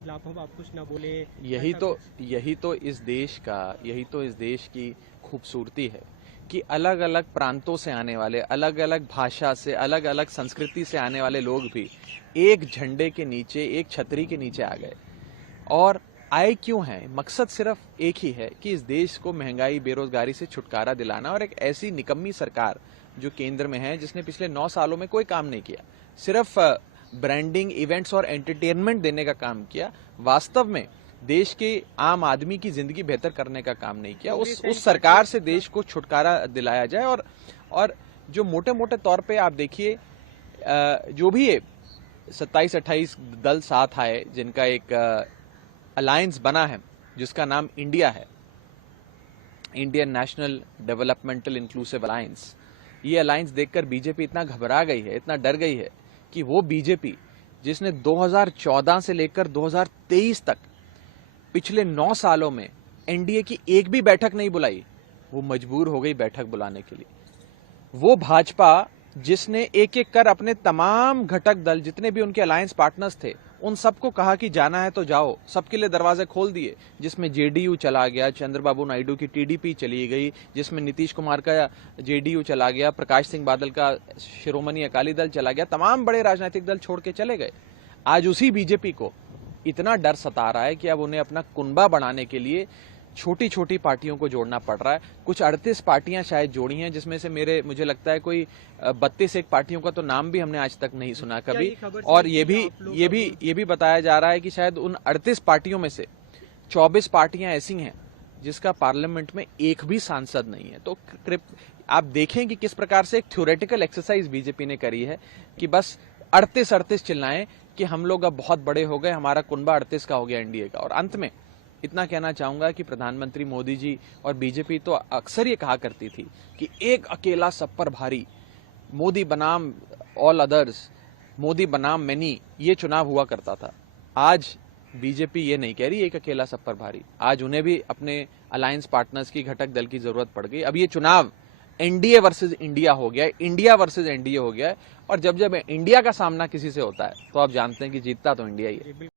खिलाफ हम आप कुछ ना बोले। यही तो इस देश की खूबसूरती है कि अलग अलग प्रांतों से आने वाले, अलग अलग भाषा से, अलग अलग संस्कृति से आने वाले लोग भी एक झंडे के नीचे, एक छतरी के नीचे आ गए। और आए क्यों हैं? मकसद सिर्फ एक ही है कि इस देश को महंगाई, बेरोजगारी से छुटकारा दिलाना। और एक ऐसी निकम्मी सरकार जो केंद्र में है, जिसने पिछले 9 सालों में कोई काम नहीं किया, सिर्फ ब्रांडिंग, इवेंट्स और एंटरटेनमेंट देने का काम किया, वास्तव में देश के आम आदमी की जिंदगी बेहतर करने का काम नहीं किया। उस सरकार से देश को छुटकारा दिलाया जाए। और जो मोटे मोटे तौर पे आप देखिए, जो भी 27-28 दल साथ आए, जिनका एक अलायंस बना है जिसका नाम इंडिया है, Indian national developmental inclusive alliance. ये अलायंस देखकर बीजेपी इतना घबरा गई है, इतना डर गई है कि वो बीजेपी जिसने 2014 से लेकर 2023 तक पिछले 9 सालों में एनडीए की एक भी बैठक नहीं बुलाई, वो मजबूर हो गई बैठक बुलाने के लिए। वो भाजपा जिसने एक एक कर अपने तमाम घटक दल, जितने भी उनके अलायंस पार्टनर्स थे, उन सबको कहा कि जाना है तो जाओ, सबके लिए दरवाजे खोल दिए, जिसमें जेडीयू चला गया, चंद्रबाबू नायडू की टीडीपी चली गई, जिसमें नीतीश कुमार का जेडीयू चला गया, प्रकाश सिंह बादल का शिरोमणि अकाली दल चला गया, तमाम बड़े राजनीतिक दल छोड़ के चले गए। आज उसी बीजेपी को इतना डर सता रहा है कि अब उन्हें अपना कुनबा बढ़ाने के लिए छोटी छोटी पार्टियों को जोड़ना पड़ रहा है। कुछ 38 पार्टियां शायद जोड़ी हैं, जिसमें से मुझे लगता है कोई 32 पार्टियों का तो नाम भी हमने आज तक नहीं सुना कभी। और ये भी बताया जा रहा है कि शायद उन 38 पार्टियों में से 24 पार्टियां ऐसी हैं जिसका पार्लियामेंट में एक भी सांसद नहीं है। तो आप देखें कि किस प्रकार से एक थ्योरेटिकल एक्सरसाइज बीजेपी ने करी है कि बस 38 चिल्लाएं कि हम लोग अब बहुत बड़े हो गए, हमारा कुनबा 38 का हो गया एनडीए का। और अंत में इतना कहना चाहूंगा कि प्रधानमंत्री मोदी जी और बीजेपी तो अक्सर ये कहा करती थी कि एक अकेला सब पर भारी, मोदी बनाम ऑल अदर्स, मोदी बनाम मैनी, ये चुनाव हुआ करता था। आज बीजेपी ये नहीं कह रही एक अकेला सब पर भारी। आज उन्हें भी अपने अलायंस पार्टनर्स की, घटक दल की जरूरत पड़ गई। अब ये चुनाव एनडीए वर्सेस इंडिया हो गया है, इंडिया वर्सेस एनडीए हो गया है। और जब इंडिया का सामना किसी से होता है तो आप जानते हैं कि जीतता तो इंडिया ही है।